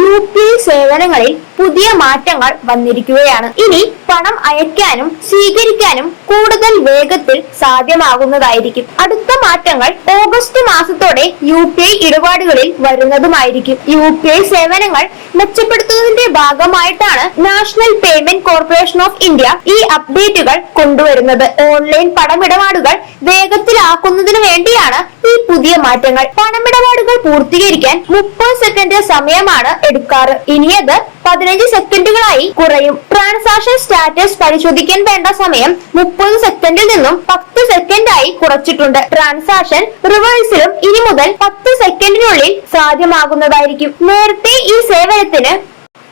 UPI സേവനങ്ങളിൽ പുതിയ മാറ്റങ്ങൾ വന്നിരിക്കുകയാണ്. ഇനി പണം അയക്കാനും സ്വീകരിക്കാനും കൂടുതൽ വേഗത്തിൽ സാധ്യമാകുന്നതായിരിക്കും. അടുത്ത മാറ്റങ്ങൾ ഓഗസ്റ്റ് മാസത്തോടെ UPI ഇടപാടുകളിൽ വരുന്നതുമായിരിക്കും. UPI സേവനങ്ങൾ മെച്ചപ്പെടുത്തുന്നതിന്റെ ഭാഗമായിട്ടാണ് national payment corporation of India ഈ അപ്ഡേറ്റുകൾ കൊണ്ടുവരുന്നത്. ഓൺലൈൻ പണമിടപാടുകൾ വേഗത്തിലാക്കുന്നതിന് വേണ്ടിയാണ് ഈ പുതിയ മാറ്റങ്ങൾ. പണമിടപാടുകൾ പൂർത്തീകരിക്കാൻ 30 സെക്കൻഡ് സമയമാണ് എടുക്കാറ്. ഇനി അത് 15 സെക്കൻഡുകളായി കുറയും. ട്രാൻസാക്ഷൻ സ്റ്റാറ്റസ് പരിശോധിക്കാൻ വേണ്ട സമയം 30 സെക്കൻഡിൽ നിന്നും 10 സെക്കൻഡായി കുറച്ചിട്ടുണ്ട്. ട്രാൻസാക്ഷൻ റിവേഴ്സിലും ഇനി മുതൽ 10 സെക്കൻഡിനുള്ളിൽ സാധ്യമാകുന്നതായിരിക്കും. നേരത്തെ ഈ സേവനത്തിന്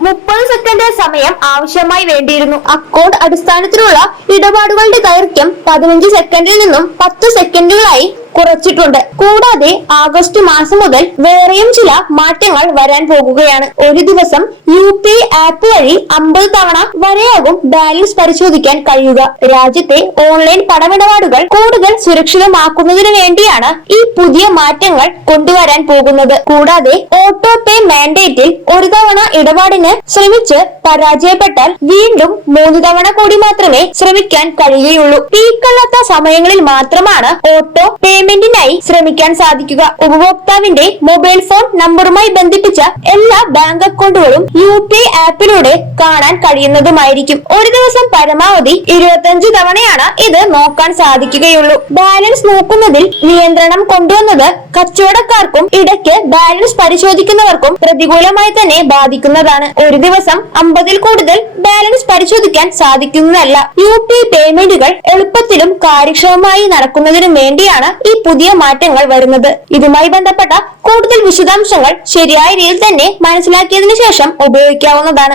30 സെക്കൻഡ് സമയം ആവശ്യമായി വേണ്ടിയിരുന്നു. അക്കൗണ്ട് അടിസ്ഥാനത്തിലുള്ള ഇടപാടുകളുടെ ദൈർഘ്യം 15 സെക്കൻഡിൽ നിന്നും 10 സെക്കൻഡുകളായി കുറച്ചിട്ടുണ്ട്. കൂടാതെ ആഗസ്റ്റ് മാസം മുതൽ വേറെയും ചില മാറ്റങ്ങൾ വരാൻ പോകുകയാണ്. ഒരു ദിവസം UPI ആപ്പ് വഴി 50 തവണ വരെയാകും ബാലൻസ് പരിശോധിക്കാൻ കഴിയുക. രാജ്യത്തെ ഓൺലൈൻ പണമിടപാടുകൾ കൂടുതൽ സുരക്ഷിതമാക്കുന്നതിന് വേണ്ടിയാണ് ഈ പുതിയ മാറ്റങ്ങൾ കൊണ്ടുവരാൻ പോകുന്നത്. കൂടാതെ ഓട്ടോ പേ മാൻഡേറ്റിൽ ഒരു തവണ ഇടപാടിന് ശ്രമിച്ച് പരാജയപ്പെട്ടാൽ വീണ്ടും 3 തവണ കൂടി മാത്രമേ ശ്രമിക്കാൻ കഴിയുകയുള്ളൂ. പീക്കല്ലാത്ത സമയങ്ങളിൽ മാത്രമാണ് ഓട്ടോ പേയ്മെന്റിനായി ശ്രമിക്കാൻ സാധിക്കുക. ഉപഭോക്താവിന്റെ മൊബൈൽ ഫോൺ നമ്പറുമായി ബന്ധിപ്പിച്ച എല്ലാ ബാങ്ക് അക്കൗണ്ടുകളും UPI ആപ്പിലൂടെ കാണാൻ കഴിയുന്നതുമായിരിക്കും. ഒരു ദിവസം പരമാവധി 25 തവണയാണ് ഇത് നോക്കാൻ സാധിക്കുകയുള്ളൂ. ബാലൻസ് നോക്കുന്നതിൽ നിയന്ത്രണം കൊണ്ടുവന്നത് കച്ചവടക്കാർക്കും ഇടയ്ക്ക് ബാലൻസ് പരിശോധിക്കുന്നവർക്കും പ്രതികൂലമായി തന്നെ ബാധിക്കുന്നതാണ്. ഒരു ദിവസം 50-ൽ കൂടുതൽ ബാലൻസ് പരിശോധിക്കാൻ സാധിക്കുന്നതല്ല. UPI പേയ്മെന്റുകൾ എളുപ്പത്തിലും കാര്യക്ഷമമായി നടക്കുന്നതിനും വേണ്ടിയാണ് ഈ പുതിയ മാറ്റങ്ങൾ വരുന്നത്. ഇതുമായി ബന്ധപ്പെട്ട കൂടുതൽ വിശദാംശങ്ങൾ ശരിയായ രീതിയിൽ തന്നെ മനസ്സിലാക്കിയതിനു ശേഷം ഉപയോഗിക്കാവുന്നതാണ്.